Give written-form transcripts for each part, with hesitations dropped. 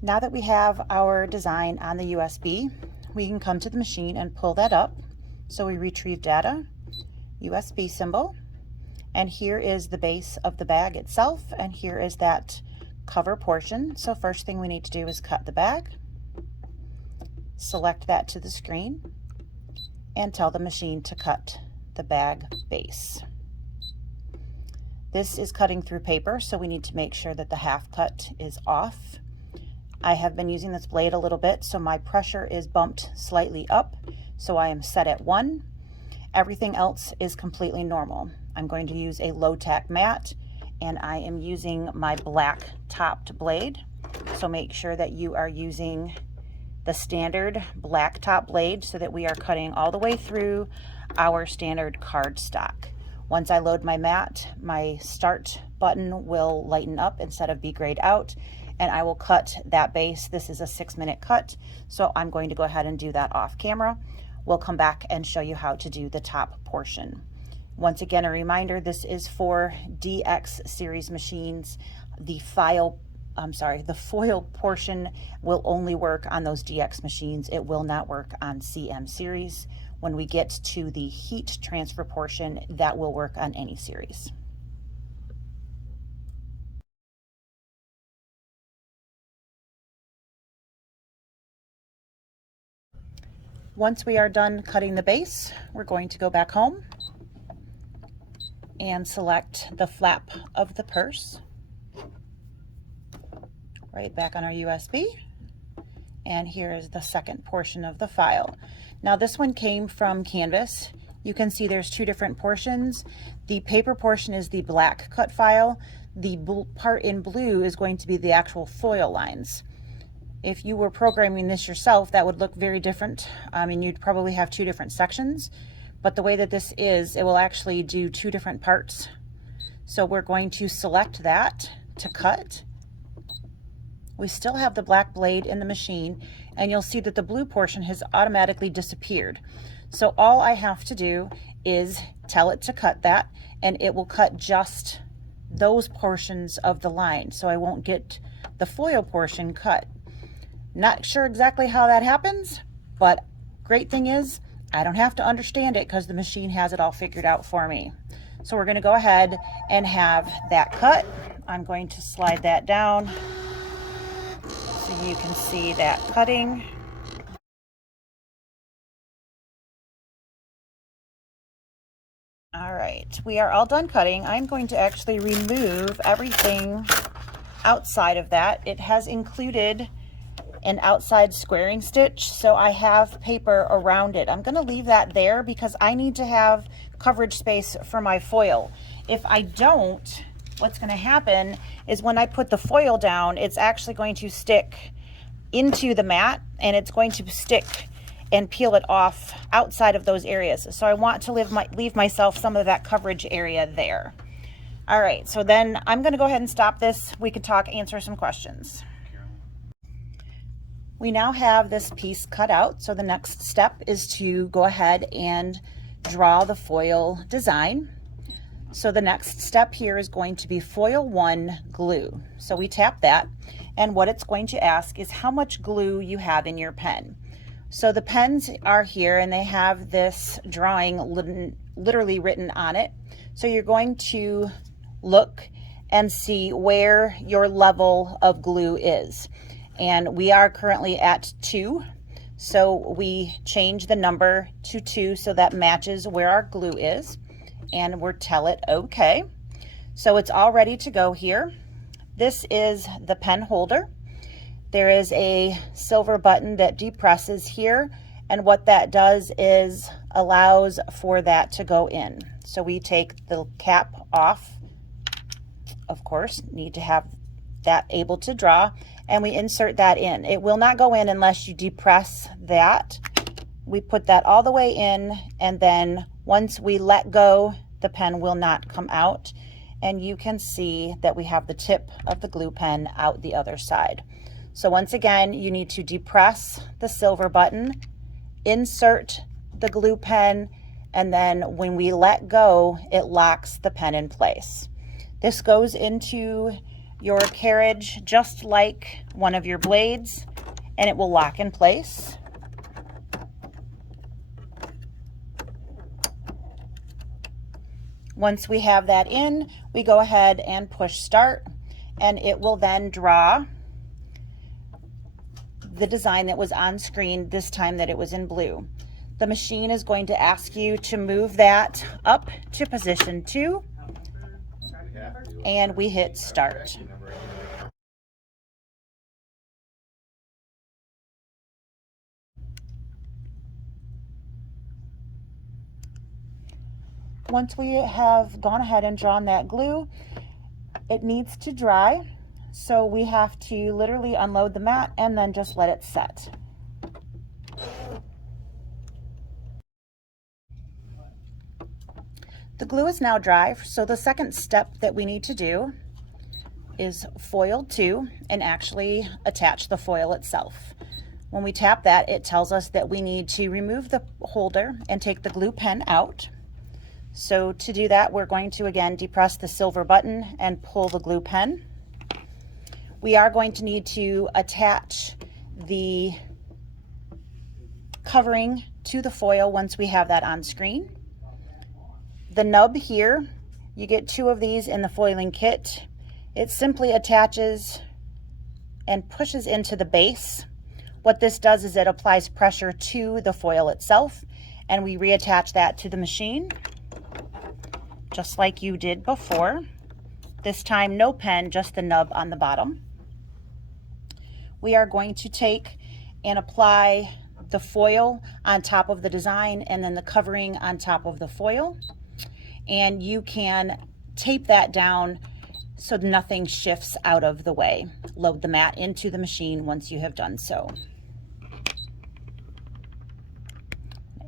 Now that we have our design on the USB, we can come to the machine and pull that up. So we retrieve data, USB symbol, and here is the base of the bag itself, and here is that cover portion. So first thing we need to do is cut the bag, select that to the screen, and tell the machine to cut the bag base. This is cutting through paper, so we need to make sure that the half cut is off. I have been using this blade a little bit, so my pressure is bumped slightly up, so I am set at 1. Everything else is completely normal. I'm going to use a low tack mat, and I am using my black topped blade. So make sure that you are using the standard black top blade so that we are cutting all the way through our standard cardstock. Once I load my mat, my start button will lighten up instead of be grayed out, and I will cut that base. This is a 6-minute cut, so I'm going to go ahead and do that off camera. We'll come back and show you how to do the top portion. Once again, a reminder, this is for DX series machines. The foil portion will only work on those DX machines. It will not work on CM series. When we get to the heat transfer portion, that will work on any series. Once we are done cutting the base, we're going to go back home and select the flap of the purse right back on our USB. And here is the second portion of the file. Now this one came from Canvas. You can see there's 2 different portions. The paper portion is the black cut file. The part in blue is going to be the actual foil lines. If you were programming this yourself, that would look very different. I mean, you'd probably have 2 different sections, but the way that this is, it will actually do 2 different parts. So we're going to select that to cut. We still have the black blade in the machine, and you'll see that the blue portion has automatically disappeared. So all I have to do is tell it to cut that, and it will cut just those portions of the line. So I won't get the foil portion cut. Not sure exactly how that happens, but great thing is I don't have to understand it because the machine has it all figured out for me. So we're going to go ahead and have that cut. I'm going to slide that down so you can see that cutting. All right, we are all done cutting. I'm going to actually remove everything outside of that. It has included an outside squaring stitch, so I have paper around it. I'm going to leave that there because I need to have coverage space for my foil. If I don't, what's going to happen is when I put the foil down, it's actually going to stick into the mat, and it's going to stick and peel it off outside of those areas. So I want to leave myself some of that coverage area there. All right, so then I'm going to go ahead and stop this. We can answer some questions. We now have this piece cut out, so the next step is to go ahead and draw the foil design. So the next step here is going to be foil 1 glue. So we tap that, and what it's going to ask is how much glue you have in your pen. So the pens are here, and they have this drawing literally written on it. So you're going to look and see where your level of glue is. And we are currently at 2. So we change the number to 2 so that matches where our glue is. And we'll tell it okay. So it's all ready to go here. This is the pen holder. There is a silver button that depresses here. And what that does is allows for that to go in. So we take the cap off. Of course, need to have that able to draw, and we insert that in. It will not go in unless you depress that. We put that all the way in, and then once we let go, the pen will not come out, and you can see that we have the tip of the glue pen out the other side. So once again, you need to depress the silver button, insert the glue pen, and then when we let go, it locks the pen in place. This goes into your carriage just like one of your blades, and it will lock in place. Once we have that in, we go ahead and push start, and it will then draw the design that was on screen this time that it was in blue. The machine is going to ask you to move that up to position 2, and we hit start. Once we have gone ahead and drawn that glue, it needs to dry. So we have to literally unload the mat and then just let it set. The glue is now dry, so the second step that we need to do is foil 2 and actually attach the foil itself. When we tap that, it tells us that we need to remove the holder and take the glue pen out. So to do that, we're going to again depress the silver button and pull the glue pen. We are going to need to attach the covering to the foil once we have that on screen. The nub here, you get 2 of these in the foiling kit. It simply attaches and pushes into the base. What this does is it applies pressure to the foil itself, and we reattach that to the machine, just like you did before. This time, no pen, just the nub on the bottom. We are going to take and apply the foil on top of the design and then the covering on top of the foil. And you can tape that down so nothing shifts out of the way. Load the mat into the machine once you have done so.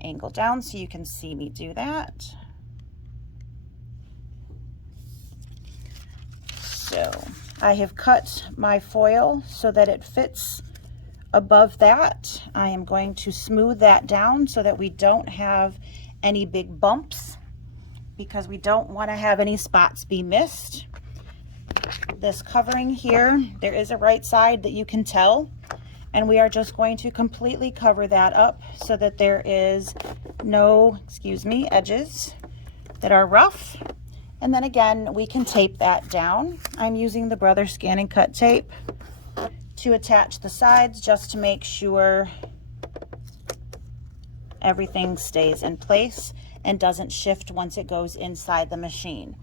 Angle down so you can see me do that. So I have cut my foil so that it fits above that. I am going to smooth that down so that we don't have any big bumps, because we don't want to have any spots be missed. This covering here, there is a right side that you can tell, and we are just going to completely cover that up so that there is no, edges that are rough. And then again, we can tape that down. I'm using the Brother Scan and Cut tape to attach the sides just to make sure everything stays in place and doesn't shift once it goes inside the machine.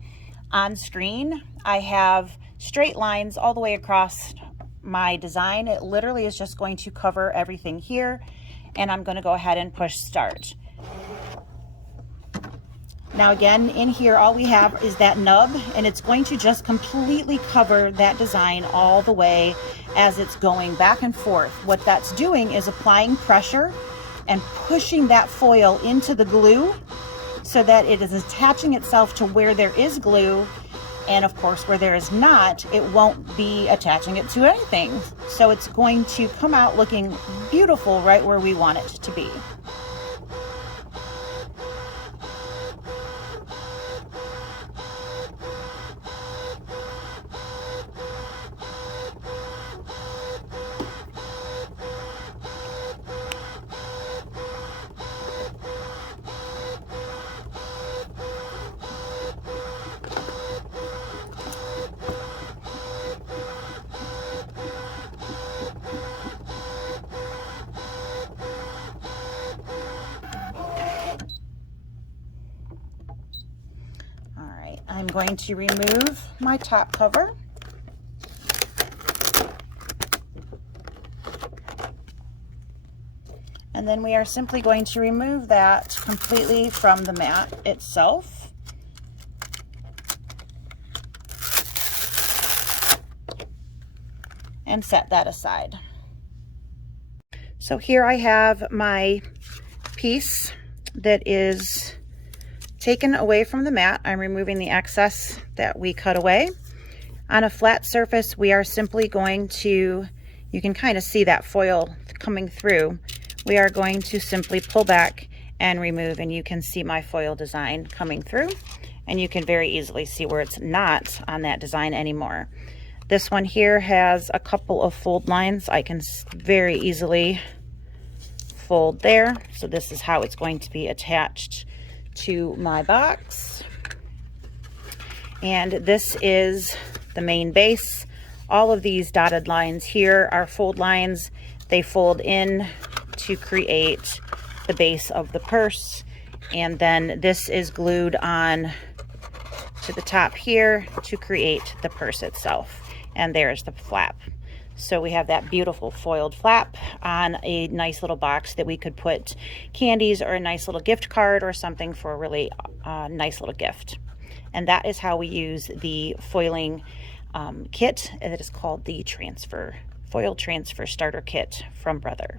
On screen, I have straight lines all the way across my design. It literally is just going to cover everything here, and I'm going to go ahead and push start. Now again, in here, all we have is that nub, and it's going to just completely cover that design all the way as it's going back and forth. What that's doing is applying pressure and pushing that foil into the glue so that it is attaching itself to where there is glue, and of course where there is not, it won't be attaching it to anything. So it's going to come out looking beautiful right where we want it to be. I'm going to remove my top cover. And then we are simply going to remove that completely from the mat itself. And set that aside. So here I have my piece that is taken away from the mat. I'm removing the excess that we cut away. On a flat surface, we are simply going to, you can kind of see that foil coming through. We are going to simply pull back and remove, and you can see my foil design coming through, and you can very easily see where it's not on that design anymore. This one here has a couple of fold lines. I can very easily fold there. So this is how it's going to be attached to my box. And this is the main base. All of these dotted lines here are fold lines. They fold in to create the base of the purse. And then this is glued on to the top here to create the purse itself. And there's the flap. So we have that beautiful foiled flap on a nice little box that we could put candies or a nice little gift card or something for a really nice little gift. And that is how we use the foiling kit that is called the Foil Transfer Starter Kit from Brother.